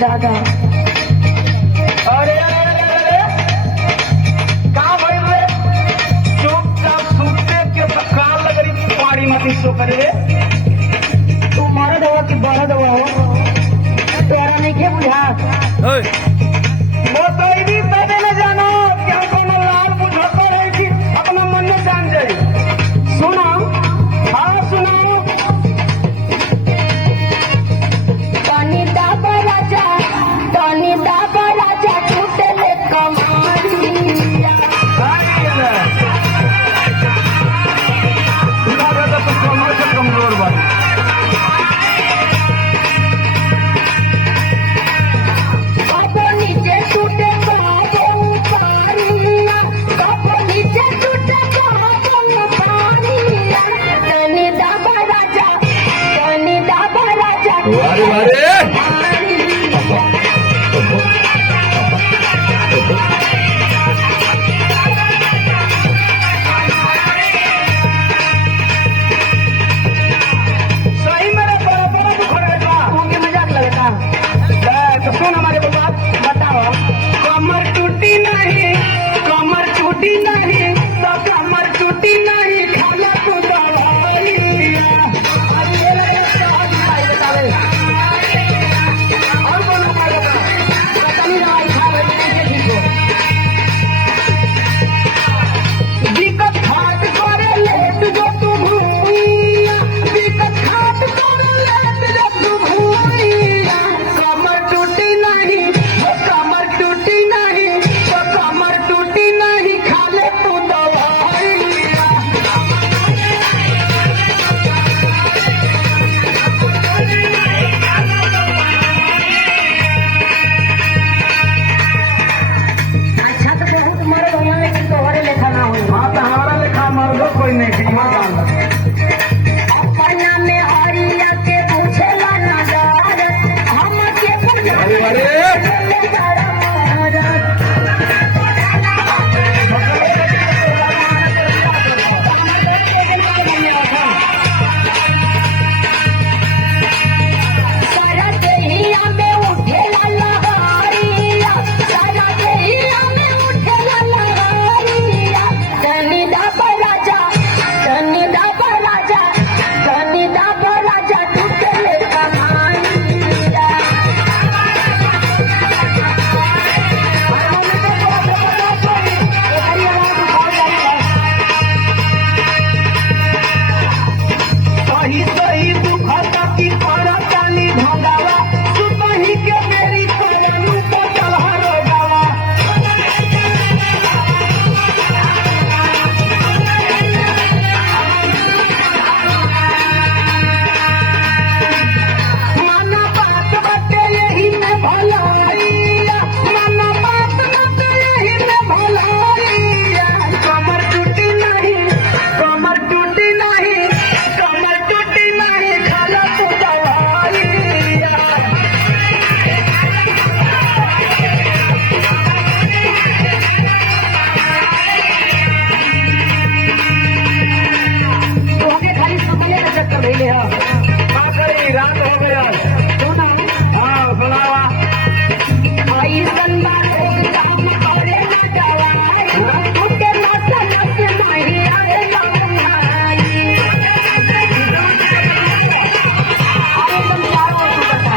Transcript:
दादा अरे का भइल रे चुपचाप सुनते के काल लगरी पाड़ी मती सो करे तू मरद हो कि बरद हो तोरा नहीं के बुझा वो तो इदी तबे न जानो क्या कोनो लाल बुझतो रही थी अपना मन में जान जाई सुनो हाँ सुनाओ तनी दाबा राजा टूटे ले कमारिया कमर से कमजोर बा बाबो नीचे टूटे बाबो पारिया बाबो नीचे टूटे बाबो पारिया तनी दाबा राजा वारे वारे सही मेरे बराबर दुखड़ गया मुझे मजाक लगता तो सुन हमारे बात बताओ कमर टूटी नहीं तो कमर टूटी नहीं खाला तू दवाइया और बोलो मारो दिक्कत खाट करे लेट जो तू भूलिया दिक्कत खाट करे लेट जो तू भूलिया कमर टूटी नहीं तो कमर टूटी नहीं खाले तू दवाइया अच्छा तो बहुत मरद होना लेकिन तोहरे लेखा ना हो हाँ तो हमारा लिखा मर्दो कोई नहीं थी अपना में हरिया के पूछेला नजार हम के वारे वारे सारा देहिया में उठेला लहरिया सारा देहिया में उठेला लहरिया तनी दाबा राजा टूटे ले कमाइया सही सही दुखता की पड़ा काली भगावा सुतही के मेरी करनु तो चलहरो गावा माना बात बाटे यही में भलाइया माना बात बाटे यही में भलाइया कमर टूटी नहीं खाला तू दवाइया तोहके खाली समझे का चक्कर भइले ह का करी रात हो गया हाँ सुनावा ऐसन बात हो काम करे ना जावा टूटे ना समझ नहीं आए लंगाई एकदम चारों ओर टूटता